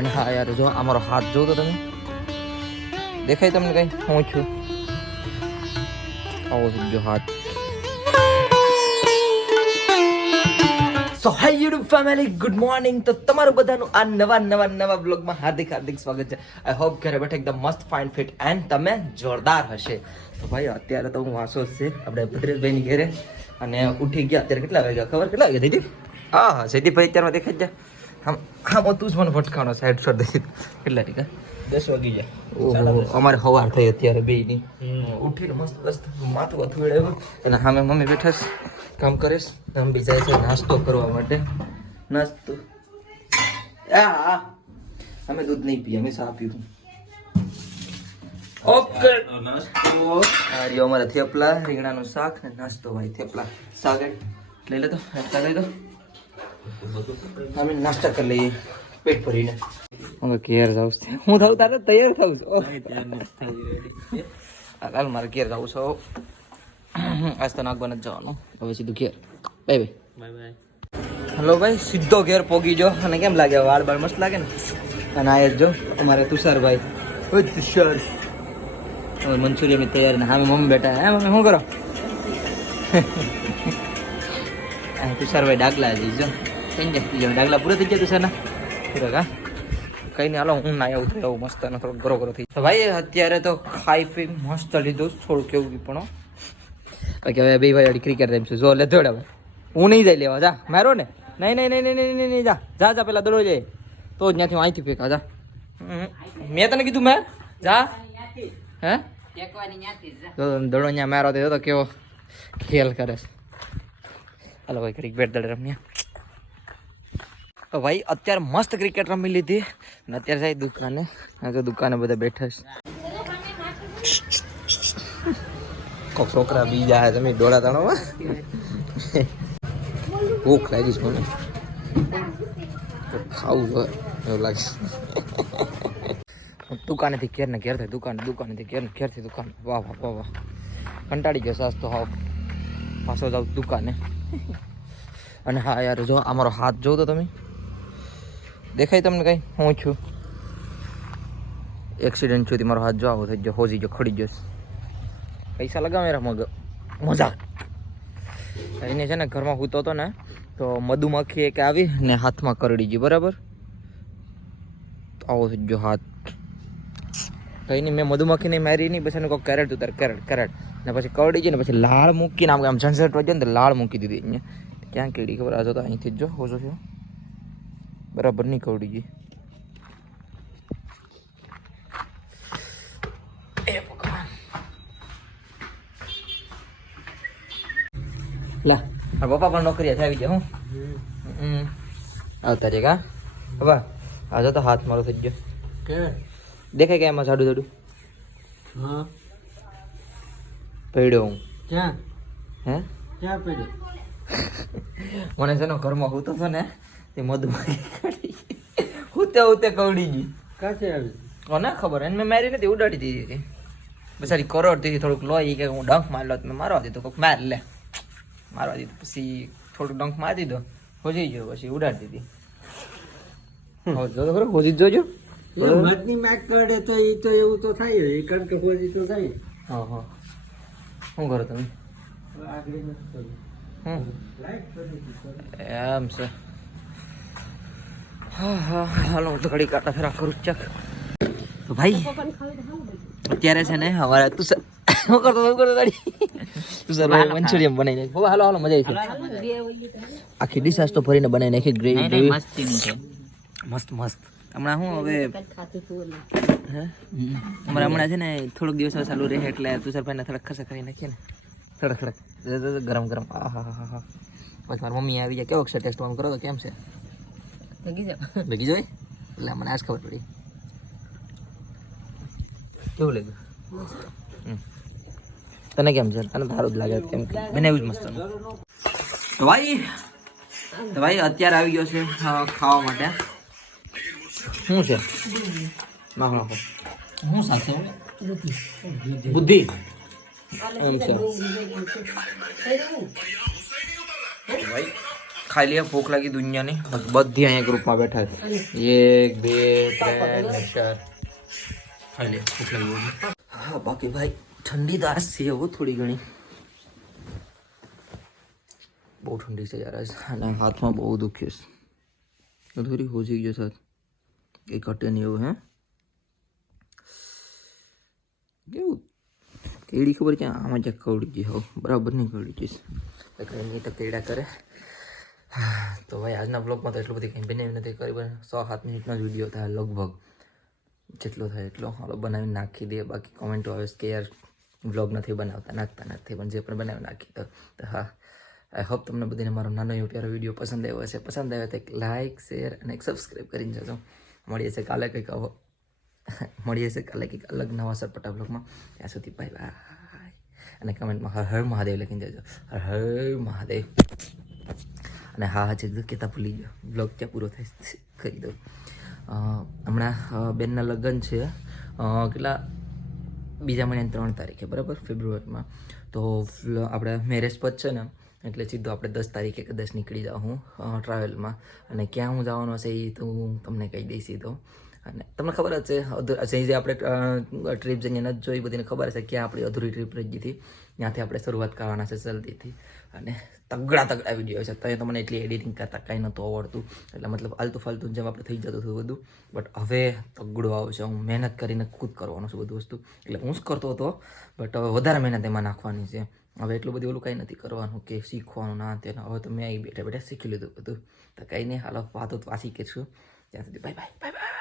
અને હા યાર જો અમારો હાથ જો તો તમે દેખાય તમને કઈ હું છું આવો છે જો હાથ. સો હાય યુટ્યુબ ફેમિલી, ગુડ મોર્નિંગ. તો તમારું બધાનું આ નવા બ્લોગમાં હાર્દિક સ્વાગત છે. આઈ હોપ ઘરે બેઠા એકદમ મસ્ત ફાઇન ફિટ એન્ડ તમે જોરદાર હશે. તો ભાઈ અત્યારે તો હું વાસો જ છે આપણે ભદ્રેશભાઈની ઘરે અને ઉઠી ગયા. અત્યારે કેટલા વાગ્યા ખબર? કેટલા વાગ્યા દીદી? હા જયદીપભાઈ અત્યારમાં દેખાઈ જાય. હા તું જ મને ફટકાણો સાઈડ શોટ દેખી. કેટલા વાગ્યા? 10 વાગી ગયા. ઓહો અમારે સવાર થઈ અત્યારે બેયની. ઉઠીને મસ્ત માથું અથડાવ્યું અને સામે મમ્મી બેઠા છે કામ કરીશ. આમ બી જાય છે નાસ્તો કરવા માટે. નાસ્તો હા અમે દૂધ નહીં પીએ, અમે ચા પીવું. ઓકે નાસ્તો આર્યો અમારા થેપલા રીંગણાનું શાક ને નાસ્તો. ભાઈ થેપલા શાક લઈ લે તો લઈ દો. અમે નાસ્તા કરી લઈએ પેટ ભરીને. હું ઘેર જાઉં છું. હું થાઉં તારે તૈયાર થાઉં છું. હાલ મારે ઘેર જાઉં છું. આજ તો નાગવા નથી જવાનું. હવે સીધું ઘેર. Bye bye. હલો ભાઈ, સીધો ઘેર પોગી જો. અને કેમ લાગે? વાળ બાળ મસ્ત લાગે ને. અને આ જો અમારે તુષારભાઈ. તુષાર હવે મંચુરિયન તૈયાર ને સામે મમ્મી બેઠા. હે મમ્મી શું કરો? તુષારભાઈ ડાગલા જઈ જો થઈ જાય. ડાગલા પૂરા થઈ ગયા તુષારના પૂરા કા કઈ નહીં. હાલો હું ના આવું થયું એવું મસ્ત અને થોડુંક ગરો થઈ. તો ભાઈ અત્યારે તો ખાઈ પી મસ્ત લીધું. થોડુંક કેવું પણ બાકી હવે બે ભાઈ ક્રિકેટ રમ છું. જો લે દોડ. હવે હું નહીં જાય લેવા. જા મારો ને. નહીં જા જા જા પેલા દડો જાય તો જ ત્યાંથી અહીંથી ફેંકા. જા મેં તને કીધું મેં જા. હે દડો ત્યાં મારો તો કેવો ખેલ કરે છે. હાલો ભાઈ ક્રિકેટ દડે રમ્યા. તો ભાઈ અત્યારે મસ્ત ક્રિકેટ રમી લીધી અને અત્યારે જાય દુકાને. તો દુકાને બધા બેઠા છે. કોક છોકરા બીજા તમે દોડા તાણોમાં ભૂખ લાગી છે મને. ખાવું જોઈએ એવું લાગે. દુકાનેથી ઘેર ને ઘેર થાય દુકાનેથી ઘેરથી દુકાન. વાહ કંટાળી ગયો સાસ તો હાવ. પાછો જાઉં દુકાને. અને હા યાર જો અમારો હાથ જોઉં તો તમે દેખાય તમને કઈ હું છું? એક્સિડન્ટ થયું મારો હાથ જો આવો થઈ ગયો. હોજી ગયો, ખડી ગયો. પૈસા લગાવે યાર મજાક. એને છે ને ઘરમાં સૂતો હતો ને તો મધુમક્ખી એક આવી ને હાથમાં કરડી ગઈ. બરાબર તો આવો થઈ ગયો હાથ. કઈ નહીં મેં મધુમક્ખીને મારી નહીં. પછી એને કોઈ કેરેટ ઉતાર કેરેટ ને પછી કરડી ગઈ ને પછી લાળ મૂકીને આમ ઝંઝટ વજે ને લાળ મૂકી દીધી. અહીંયા ક્યાં કેડી ખબર? આ તો અહીંથી જ જો હોજો છે બરાબર નહીં કવડી ગઈ. લા પપ્પા પણ નોકરી આવી ગયા. હું આવતા છે કા પપ્પા? આજે તો હાથ મારો થઈ ગયો. દેખાય કે એમાં જાડું પડ્યો હું. ક્યાં પડ્યો? મને છે ને ઘરમાં હું તો ને તે મધુમક્ખી હુતે કવડી ગઈ. કાંસે આવી કોને ખબર? એને મેં મારી નથી, ઉડાડી દીધી હતી. બસારી કરોડથી થોડુંક લોહી કે હું ડંખ મારી લો. મેં મારવા દીધું. કોઈક માર લે મારવા દીધું. પછી થોડુંક ડંખ મારી દીધો. હોજી ગયો. પછી ઉડાડી દીધી. હોજી જોજો. મધની માગ કરે તો એ તો એવું તો થાય. કારણ કે હોજી તો થાય. હા શું કરો તમે? એમ છે. હા હાલો હું તો ઘડી કાંટા ફેરા કરું ચક. તો ભાઈ અત્યારે છે ને અમારે તું શું કરતો તારી તું મંચુરિયન બનાવી નાખી. હાલો મજા આવી. આખી ડીશ તો ભરીને બનાવી નાખી. ગ્રેવી મસ્ત હમણાં હું હવે અમારે હમણાં છે ને થોડુંક દિવસ ચાલુ રહે એટલે તુષારભાઈને થોડાક ખસા કરી નાખીએ ને. ખડક ગરમ હા. બસ મારી મમ્મી આવી જાય. કેવો છે ટેસ્ટ આમ કરો તો કેમ છે? લગી જાય એટલે મને આજ ખબર પડી. કેવું લાગ્યું તને? કેમ છે? તને સારું જ લાગે કેમ કે બનાવ્યું જ મસ્ત. તો ભાઈ અત્યારે આવી ગયો છે ખાવા માટે. શું છે? નાખો શું સાથે બુદ્ધિ એમ છે. ભાઈ ખાઈ લઈએ, ભૂખ લાગી દુનિયાની. બધી અહીંયા ગ્રુપમાં બેઠા છે. 1 2 3 ને 4 ખાઈ લે, ભૂખ લાગી બધી. હા બાકી ભાઈ ઠંડી તો આજ છે હો થોડી ઘણી, બહુ ઠંડી છે યાર આજ. અને હાથમાં બહુ દુખ્યું છે, અધૂરી હોજી ગયો સાથ કંઈ ઘટે નહીં એવું. હે કેવું કેડી ખબર ક્યાં આમાં જ્યાં કવડી ગઈ હો, બરાબર નહીં કવડી જઈશ કંઈ નહીં તો કેડા કરે. તો ભાઈ આજના બ્લોગમાં તો એટલું બધી કંઈ બનાવી નથી કરી, 6-7 મિનિટનો જ વિડીયો થાય લગભગ, જેટલો થાય એટલો હાલો બનાવીને નાખી દે. બાકી કોમેન્ટો આવે કે યાર વ્લોગ નથી બનાવતા, નાખતા નથી, પણ જે પણ બનાવી નાખી તો હા. આઈ હોપ તમને બધાને મારો નાનો એવો પ્યારો વિડીયો પસંદ આવ્યો હશે. પસંદ આવ્યો તો એક લાઇક શેર અને એક સબસ્ક્રાઈબ કરીને જજો. મળીએ છે કાલે કંઈક અલગ નવા સરપટા બ્લોગમાં. ત્યાં સુધી બાય બાય. અને કમેન્ટમાં હર હર મહાદેવ લખીને જજો, હર હર મહાદેવ. અને હા છે કહેતા ભૂલી ગયો, બ્લોગ ક્યાં પૂરો થાય કરી દો. હમણાં બેનના લગ્ન છે કેટલા બીજા મહિનાની 3 તારીખે બરાબર ફેબ્રુઆરીમાં. તો આપણે મેરેજ પર છે ને એટલે સીધો આપણે 10 તારીખે કદાચ નીકળી જાઉં હું ટ્રાવેલમાં. અને ક્યાં હું જવાનું હશે એ તો હું તમને કહી દઈશ સીધો. અને તમને ખબર જ છે જે આપણે ટ્રીપ જઈને નથી જોઈ બધીને ખબર હશે ક્યાં આપણી અધૂરી ટ્રીપ રહી ગઈ હતી, ત્યાંથી આપણે શરૂઆત કરવાના છે જલ્દીથી. અને તગડા વિડીયો છે, તો મને એટલી એડિટિંગ કરતાં કાંઈ નહોતું આવડતું, એટલે મતલબ આલતું ફાલતું જેમ આપણે થઈ જતું હતું બધું. બટ હવે તગડું આવશે, હું મહેનત કરીને ખુદ કરવાનું છું બધું વસ્તુ. એટલે હું જ કરતો હતો બટ હવે વધારે મહેનત એમાં નાખવાની છે. હવે એટલું બધું ઓલું કાંઈ નથી કરવાનું કે શીખવાનું ના તેને. હવે તો મેં અહીં બેઠા શીખી લીધું બધું. તો કંઈ નહીં, હાલો વાતો તો આ શીખે છું. ત્યાં સુધી બાય બાય બાય બાય.